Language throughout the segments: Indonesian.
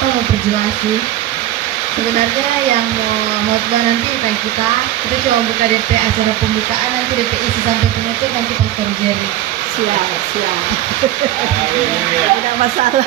apa mau perjelas sih. Sebenarnya yang mau khotbah nanti bukan kita cuma buka DP acara pembukaan, nanti DP isi sampai penutup nanti Pastor Jerry. Siap. Tidak masalah.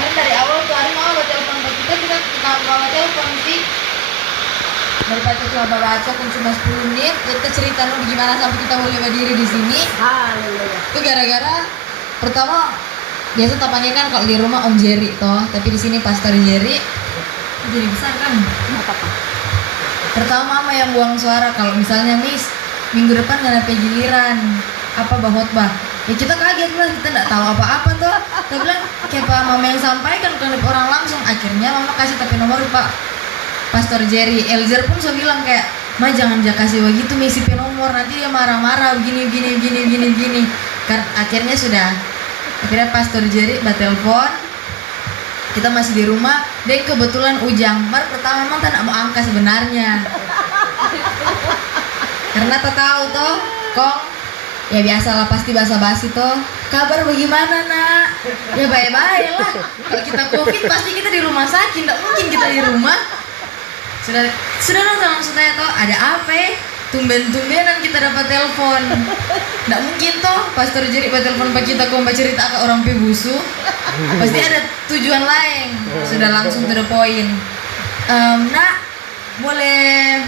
Kan dari awal tuh hari mau telepon ke kita bawa telepon sih. Daripada cuma baca kan cuma 10 menit, kita cerita gimana sampai kita boleh berdiri di sini. Haleluya. Itu gara-gara pertama biasa tapannya kan kalau di rumah Om Jerry toh, tapi di sini Pastor Jerry jadi besar kan. Apa? Pertama mama yang buang suara kalau misalnya Miss minggu depan nggak ada giliran apa khotbah. Ya kita kaget lah, kita nggak tahu apa-apa tuh. Kita bilang kayak Pak Mama yang sampaikan bukan orang langsung. Akhirnya Mama kasih tapi nomor Pak Pastor Jerry. Elzer pun so bilang kayak, Ma jangan kasih begitu misi nomor, nanti dia marah-marah begini. Kan akhirnya Pastor Jerry telepon. Kita masih di rumah, dan kebetulan Ujang. Pertama memang tak mau angka sebenarnya. Karena tak tahu toh, kok ya biasalah pasti basa-basi toh. Kabar bagaimana nak? Ya baik-baik lah. Kalau kita COVID pasti kita di rumah sakit, tidak mungkin kita di rumah. Sudah langsung tanya toh, ada apa? Tumben-tumbenan kita dapat telepon. Nggak mungkin toh Pastor Jerry telepon pak kita kok cerita ke orang pebusu. Pasti ada tujuan lain. Sudah langsung to the point. Nak, boleh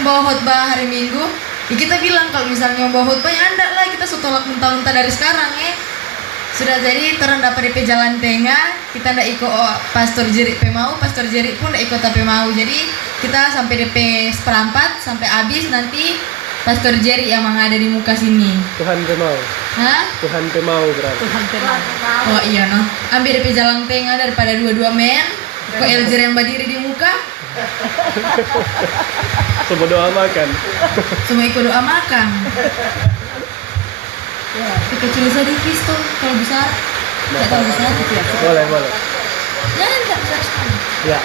membawa khotbah hari Minggu? Ya kita bilang kalau misalnya membawa khotbah ya anda lah, kita tolak mentah-mentah dari sekarang ya. Sudah jadi terang dapat DP jalan tengah, kita ndak ikut Pastor Jerry mau, Pastor Jerry pun ndak ikut tapi mau. Jadi kita sampai DP seperempat sampai habis, nanti Pastor Jerry yang ada di muka sini. Tuhan mau. Hah? Tuhan mau berarti. Tuhan tenang. Oh iya no. Ambil DP jalan tengah daripada dua-dua men. Kok Elzer yang berdiri di muka? Semua doa makan. Semua ikut doa makan. Kecil sedikit tuh, kalau besar tidak terlalu besar kecil. Boleh. Jangan tidak besar sekali. Ya.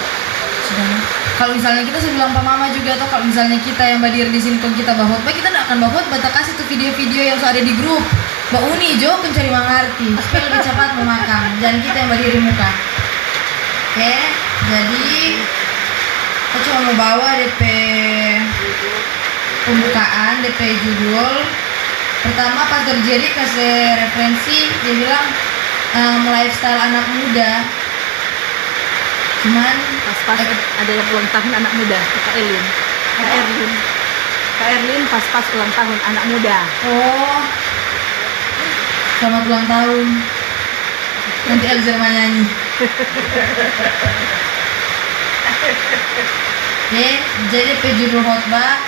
Sudah. Kalau misalnya kita bilang Pak Mama juga, atau kalau misalnya kita yang berdiri di sini kalau kita bawa khotbah, kita tidak akan bawa khotbah, kita kasih tuh video-video yang ada di grup. Mbak Uni, Jo pencari mengerti, supaya lebih cepat memakan. Dan kita yang berdiri muka. Oke, jadi kita cuma mau bawa DP pembukaan, DP judul. Pertama Pastor Jerry kasih referensi, dia bilang lifestyle anak muda. Cuman Pas ada yang ulang tahun anak muda, Kak Erlin pas ulang tahun anak muda. oh, selamat ulang tahun. Nanti Elzer nyanyi. Oke, jadi judul khotbah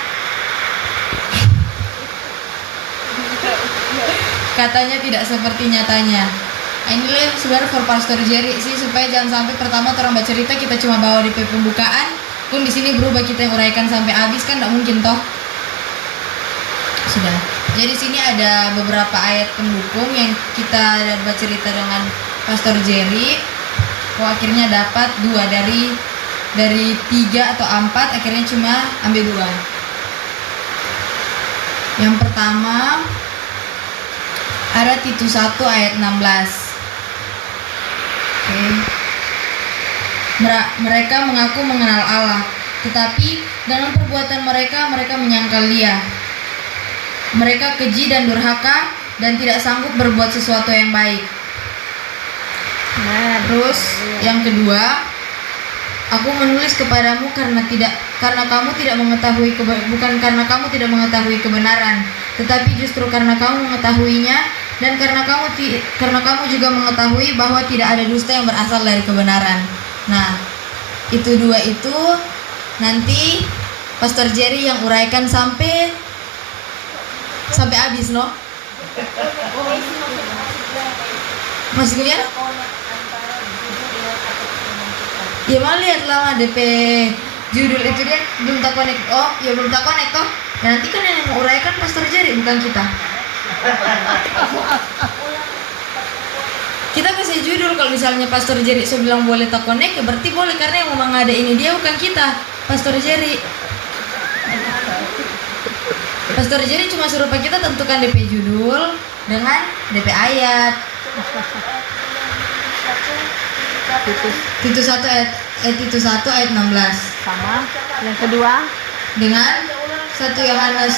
katanya tidak seperti nyatanya. Nah, inilah sebenarnya for Pastor Jerry sih, supaya jangan sampai pertama orang baca cerita kita cuma bawa di pembukaan, pun di sini berubah kita yang uraikan sampai habis kan tidak mungkin toh. Sudah. Jadi sini ada beberapa ayat pendukung yang kita baca cerita dengan Pastor Jerry. Akhirnya dapat 2 dari 3 atau 4, akhirnya cuma ambil 2. Yang pertama ada Titus 1 ayat 16. Oke. Mereka mengaku mengenal Allah, tetapi dalam perbuatan mereka menyangkal Dia. Mereka keji dan durhaka dan tidak sanggup berbuat sesuatu yang baik. Terus yang kedua, aku menulis kepadamu karena kamu tidak mengetahui bukan karena kamu tidak mengetahui kebenaran, tetapi justru karena kamu mengetahuinya, dan karena kamu juga mengetahui bahwa tidak ada dusta yang berasal dari kebenaran. Nah, itu 2 itu nanti Pastor Jerry yang uraikan sampai habis loh. Maksudnya? Ya mau lihat lah DP judul itu dia belum tak connect. Oh, ya belum tak connect toh. Ya nanti kan yang menguraikan Pastor Jerry bukan kita. Kita kasih judul kalau misalnya Pastor Jerry bilang boleh tak connect, ya berarti boleh karena yang memang ada ini dia bukan kita, Pastor Jerry. Pastor Jerry cuma suruh kita tentukan DP judul dengan DP ayat. Titus Titus 1 ayat Titus 1 ayat 16 sama. Yang kedua, dengan 1 Yohanes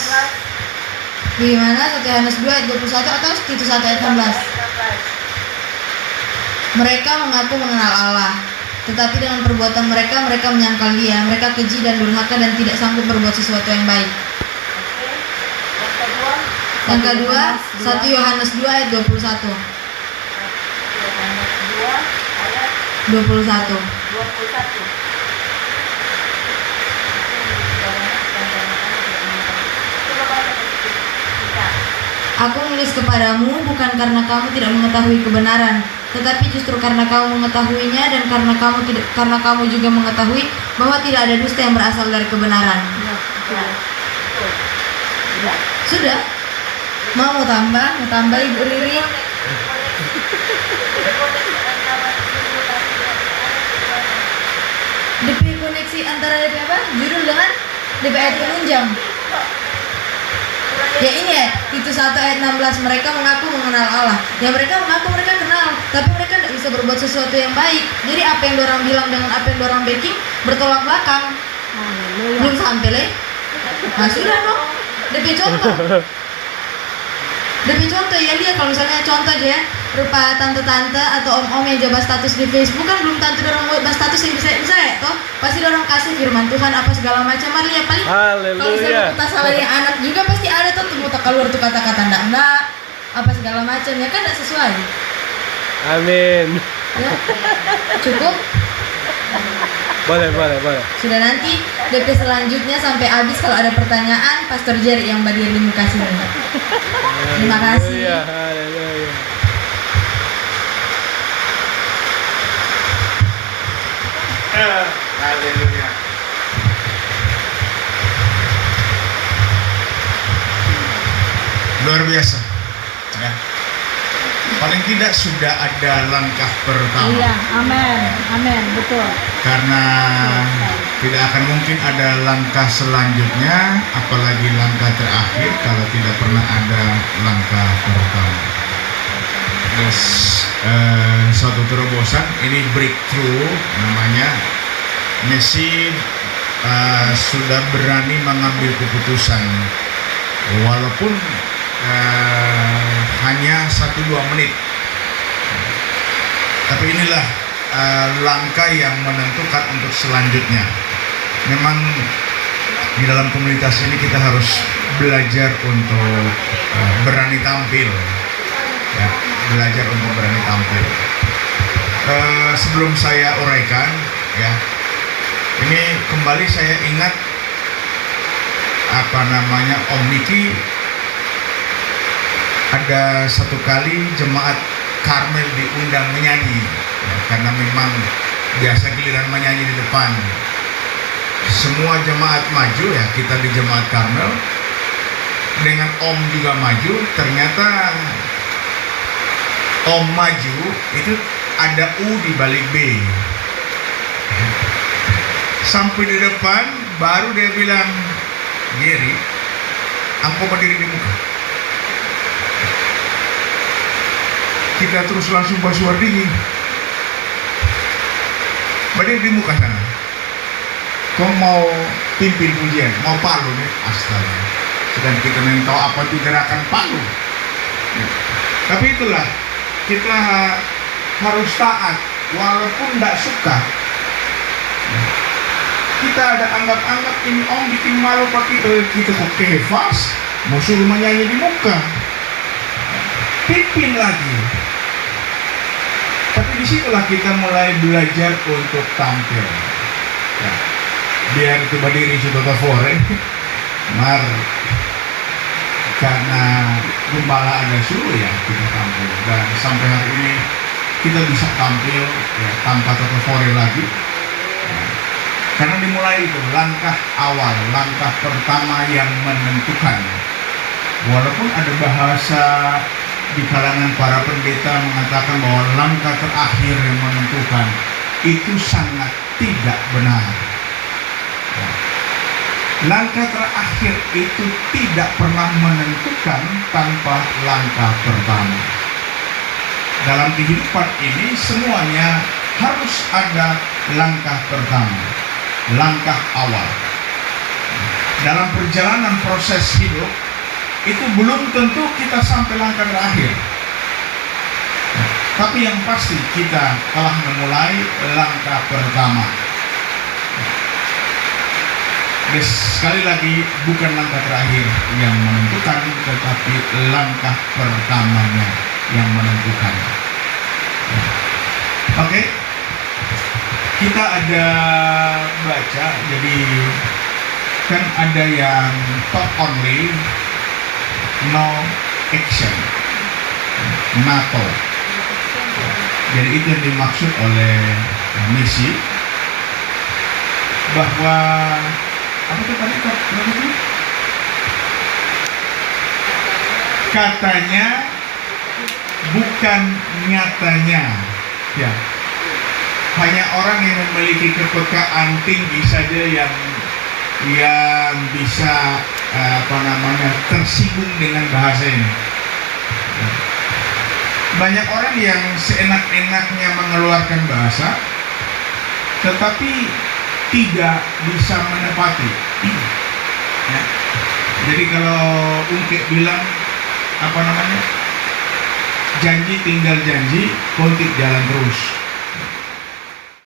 gimana? 1 Yohanes 2 ayat 21 atau Titus 1 ayat 16. Mereka mengaku mengenal Allah, tetapi dengan perbuatan mereka menyangkal Dia. Mereka keji dan durhaka dan tidak sanggup berbuat sesuatu yang baik. Yang kedua, 1 Yohanes 2 ayat 21. 21. Aku menulis kepadamu bukan karena kamu tidak mengetahui kebenaran, tetapi justru karena kamu mengetahuinya dan karena kamu juga mengetahui bahwa tidak ada dusta yang berasal dari kebenaran. Sudah? Mau tambah Ibu Riri? DP koneksi antara DP apa? Judul dengan DP ayat penunjang. Ya ini ya, Titus 1 ayat 16, mereka mengaku mengenal Allah. Ya mereka mengaku mereka kenal, tapi mereka tidak bisa berbuat sesuatu yang baik. Jadi apa yang orang bilang dengan apa yang orang backing bertolak belakang. Belum sampai le. Nah sudah dong. DP contoh ya dia kalau misalnya contoh aja ya, rupa tante-tante atau om-om yang jabat status di Facebook kan belum tentu orang buat status yang bisa ya toh pasti orang kasih firman Tuhan apa segala macam ya paling kalau misalnya kita salah yang anak juga pasti ada tuh tak keluar tuh kata-kata enggak apa segala macam ya kan tidak sesuai. Amin. Ya, cukup. Boleh. Sudah nanti DP selanjutnya sampai habis kalau ada pertanyaan Pastor Jerry yang bagian di muka sini. Terima kasih. Haleluya. Haleluya. Luar biasa. Ya. Paling tidak sudah ada langkah pertama. iya, amin, betul. Karena tidak akan mungkin ada langkah selanjutnya, apalagi langkah terakhir kalau tidak pernah ada langkah pertama. Terus suatu terobosan, ini breakthrough namanya. Messi sudah berani mengambil keputusan, walaupun hanya 1-2 menit. Tapi inilah langkah yang menentukan untuk selanjutnya. Memang di dalam komunitas ini kita harus belajar untuk berani tampil, ya, belajar untuk berani tampil. Sebelum saya uraikan, ya, ini kembali saya ingat Om Niki. Ada satu kali jemaat Karmel diundang menyanyi, ya, karena memang biasa giliran menyanyi di depan. Semua jemaat maju, ya, kita di jemaat Karmel dengan Om juga maju. Ternyata Om maju itu ada U di balik B. Sampai di depan baru dia bilang, Geri, aku berdiri di muka. Kita terus langsung bersuara dingin. Berdiri di muka sana. Kau mau pimpin pujian, mau palu nih, astaga. Sedang kita memang tahu apa itu gerakan palu. Ya. Tapi itulah, kita harus taat, walaupun tidak suka. Ya. Kita ada anggap-anggap ini Om bikin malu pakai kita kok kefas, mau suruh menyanyi di muka. Pimpin lagi. Tapi disitulah kita mulai belajar untuk tampil. Ya. Biar itu berdiri sudah fore, mar karena gembala ada suruh ya kita tampil. Dan sampai hari ini kita bisa tampil ya, tanpa fore lagi. Ya. Karena dimulai itu langkah awal, langkah pertama yang menentukan. Walaupun ada bahasa di kalangan para pendeta mengatakan bahwa langkah terakhir yang menentukan, itu sangat tidak benar. Langkah terakhir itu tidak pernah menentukan tanpa langkah pertama. dalam kehidupan ini semuanya harus ada langkah pertama, langkah awal. Dalam perjalanan proses hidup itu belum tentu kita sampai langkah terakhir, tapi yang pasti kita telah memulai langkah pertama. Sekali lagi, bukan langkah terakhir yang menentukan, tetapi langkah pertamanya yang menentukan. Oke, kita ada baca, jadi kan ada yang talk only, no action, NATO. Jadi itu yang dimaksud oleh misi, bahwa apa itu tadi katanya bukan nyatanya, ya. Hanya orang yang memiliki kepekaan tinggi saja yang bisa tersinggung dengan bahasa ini. Banyak orang yang seenak-enaknya mengeluarkan bahasa, tetapi tidak bisa menepati. Ya. Jadi kalau Ungke bilang janji tinggal janji, kontik jalan terus.